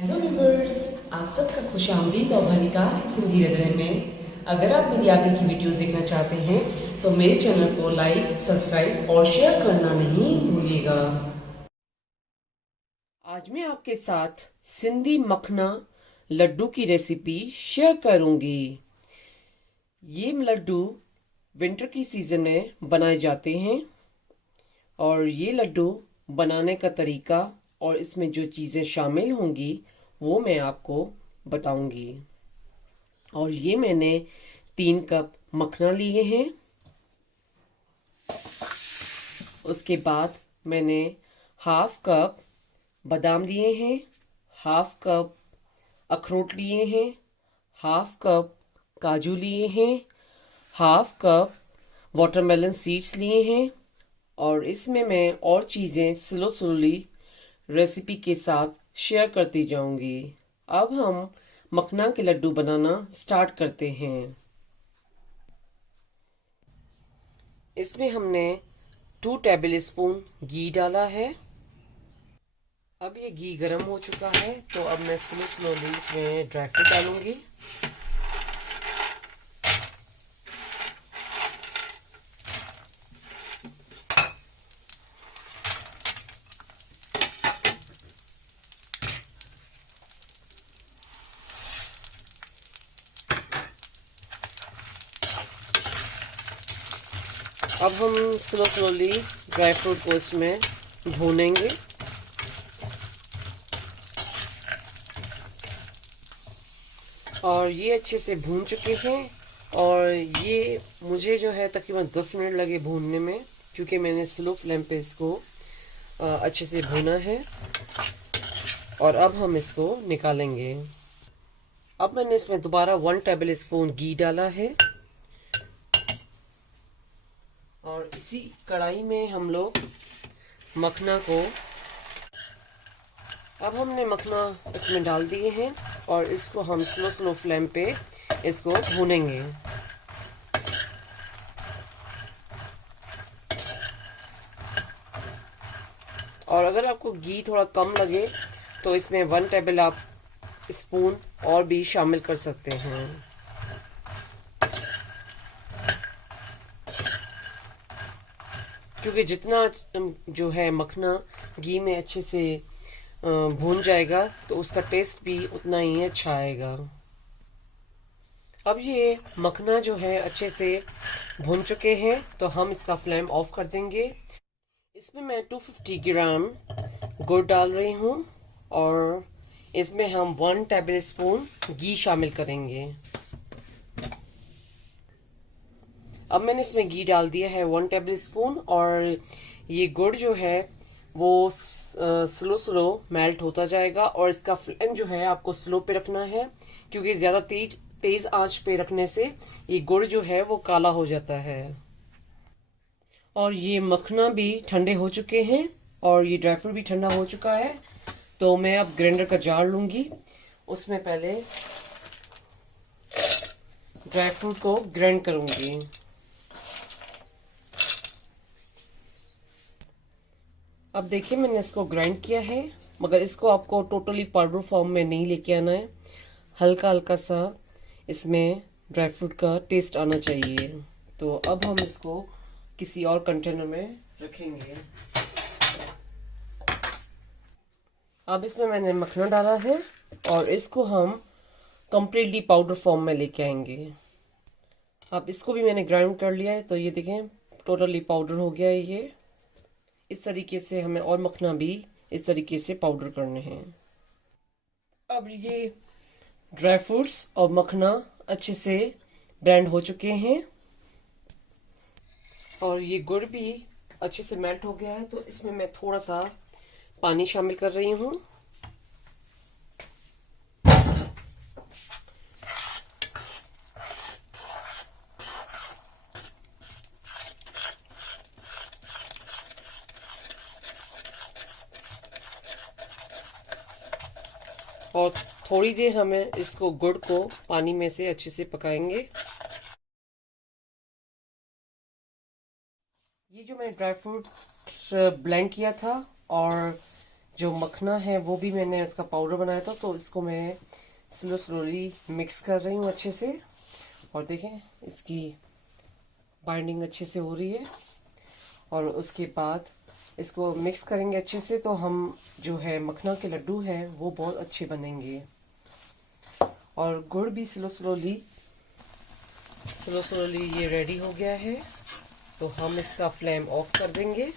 Hello viewers, आप सबका खुशामदीद और भलीकार है सिंधी रंगने में। अगर आप मेरी आगे की वीडियोस देखना चाहते हैं तो मेरे चैनल को लाइक, सब्सक्राइब और शेयर करना नहीं भूलिएगा। आज मैं आपके साथ सिंधी मखना लड्डू की रेसिपी शेयर करूंगी। ये लड्डू विंटर की सीजन में बनाए जाते हैं और ये लड्डू बनाने का तरीका और इसमें जो चीज़ें शामिल होंगी वो मैं आपको बताऊंगी। और ये मैंने 3 कप मखना लिए हैं। उसके बाद मैंने हाफ कप बादाम लिए हैं, हाफ कप अखरोट लिए हैं, हाफ कप काजू लिए हैं, हाफ कप वाटरमेलन सीड्स लिए हैं। और इसमें मैं और चीज़ें स्लोली रेसिपी के साथ शेयर करती जाऊंगी। अब हम मखना के लड्डू बनाना स्टार्ट करते हैं। इसमें हमने 2 टेबल स्पून घी डाला है। अब ये घी गर्म हो चुका है तो अब मैं स्लोली इसमें ड्राई फ्रूट डालूंगी। अब हम स्लोली ड्राई फ्रूट को इसमें भूनेंगे। और ये अच्छे से भून चुके हैं और ये मुझे जो है तकरीबन 10 मिनट लगे भूनने में, क्योंकि मैंने स्लो फ्लेम पे इसको अच्छे से भूना है। और अब हम इसको निकालेंगे। अब मैंने इसमें दोबारा 1 टेबल स्पून घी डाला है और इसी कढ़ाई में हम लोग मखना को, अब हमने मखना इसमें डाल दिए हैं और इसको हम स्लो फ्लेम पे इसको भूनेंगे। और अगर आपको घी थोड़ा कम लगे तो इसमें 1 टेबल आप स्पून और भी शामिल कर सकते हैं। क्योंकि जितना जो है मखना घी में अच्छे से भून जाएगा तो उसका टेस्ट भी उतना ही अच्छा आएगा। अब ये मखना जो है अच्छे से भून चुके हैं तो हम इसका फ्लेम ऑफ कर देंगे। इसमें मैं 250 ग्राम गुड़ डाल रही हूँ और इसमें हम 1 टेबल स्पून घी शामिल करेंगे। अब मैंने इसमें घी डाल दिया है 1 टेबल स्पून और ये गुड़ जो है वो स्लो मेल्ट होता जाएगा। और इसका फ्लेम जो है आपको स्लो पे रखना है, क्योंकि ज़्यादा तेज आंच पे रखने से ये गुड़ जो है वो काला हो जाता है। और ये मखना भी ठंडे हो चुके हैं और ये ड्राई फ्रूट भी ठंडा हो चुका है। तो मैं अब ग्राइंडर का जार लूंगी, उसमें पहले ड्राई फ्रूट को ग्राइंड करूंगी। अब देखिए मैंने इसको ग्राइंड किया है, मगर इसको आपको टोटली पाउडर फॉर्म में नहीं लेके आना है। हल्का हल्का सा इसमें ड्राई फ्रूट का टेस्ट आना चाहिए। तो अब हम इसको किसी और कंटेनर में रखेंगे। अब इसमें मैंने मखना डाला है और इसको हम कंप्लीटली पाउडर फॉर्म में लेके आएंगे। अब इसको भी मैंने ग्राइंड कर लिया है तो ये देखें टोटली पाउडर हो गया है। ये इस तरीके से हमें और मखना भी इस तरीके से पाउडर करने हैं। अब ये ड्राई फ्रूट्स और मखना अच्छे से ब्लेंड हो चुके हैं और ये गुड़ भी अच्छे से मेल्ट हो गया है। तो इसमें मैं थोड़ा सा पानी शामिल कर रही हूँ। और थोड़ी देर हमें इसको गुड़ को पानी में से अच्छे से पकाएंगे। ये जो मैंने ड्राई फ्रूट ब्लेंड किया था और जो मखना है वो भी मैंने उसका पाउडर बनाया था, तो इसको मैं स्लोली मिक्स कर रही हूँ अच्छे से। और देखें इसकी बाइंडिंग अच्छे से हो रही है। और उसके बाद इसको मिक्स करेंगे अच्छे से, तो हम जो है मखना के लड्डू हैं वो बहुत अच्छे बनेंगे। और गुड़ भी स्लोली ये रेडी हो गया है, तो हम इसका फ्लेम ऑफ कर देंगे।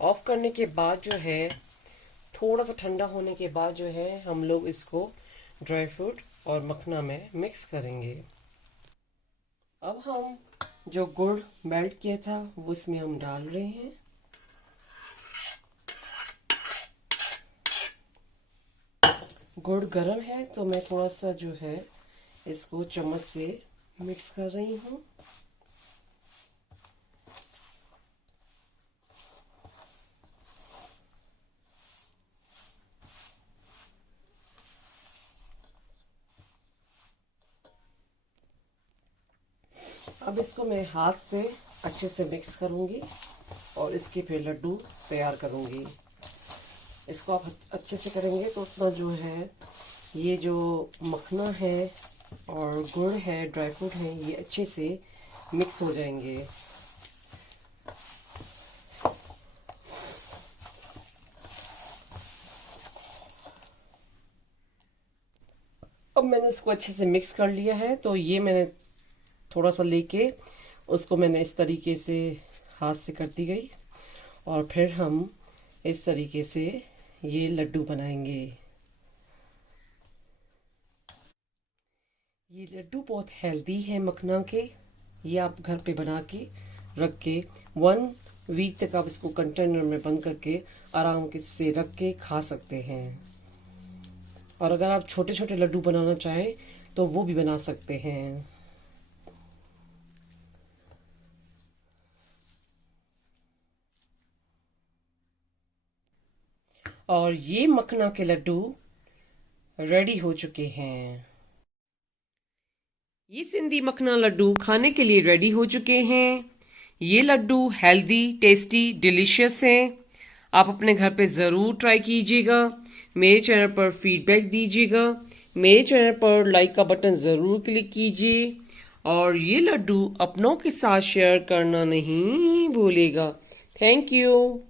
ऑफ करने के बाद जो है थोड़ा सा ठंडा होने के बाद जो है हम लोग इसको ड्राई फ्रूट और मखना में मिक्स करेंगे। अब हम जो गुड़ मेल्ट किया था वो इसमें हम डाल रहे हैं। गुड़ गर्म है तो मैं थोड़ा सा जो है इसको चम्मच से मिक्स कर रही हूँ। अब इसको मैं हाथ से अच्छे से मिक्स करूँगी और इसके फिर लड्डू तैयार करूँगी। इसको आप अच्छे से करेंगे तो उतना जो है ये जो मखना है और गुड़ है, ड्राई फ्रूट है, ये अच्छे से मिक्स हो जाएंगे। अब मैंने इसको अच्छे से मिक्स कर लिया है, तो ये मैंने थोड़ा सा लेके उसको मैंने इस तरीके से हाथ से करती गई और फिर हम इस तरीके से ये लड्डू बनाएंगे। ये लड्डू बहुत हेल्दी है मखना के। ये आप घर पे बना के रख के 1 वीक तक आप इसको कंटेनर में बंद करके आराम से रख के खा सकते हैं। और अगर आप छोटे छोटे लड्डू बनाना चाहें तो वो भी बना सकते हैं। और ये मखना के लड्डू रेडी हो चुके हैं। ये सिंधी मखना लड्डू खाने के लिए रेडी हो चुके हैं। ये लड्डू हेल्दी, टेस्टी, डिलीशियस हैं। आप अपने घर पे ज़रूर ट्राई कीजिएगा। मेरे चैनल पर फीडबैक दीजिएगा। मेरे चैनल पर लाइक का बटन ज़रूर क्लिक कीजिए और ये लड्डू अपनों के साथ शेयर करना नहीं भूलिएगा। Thank you.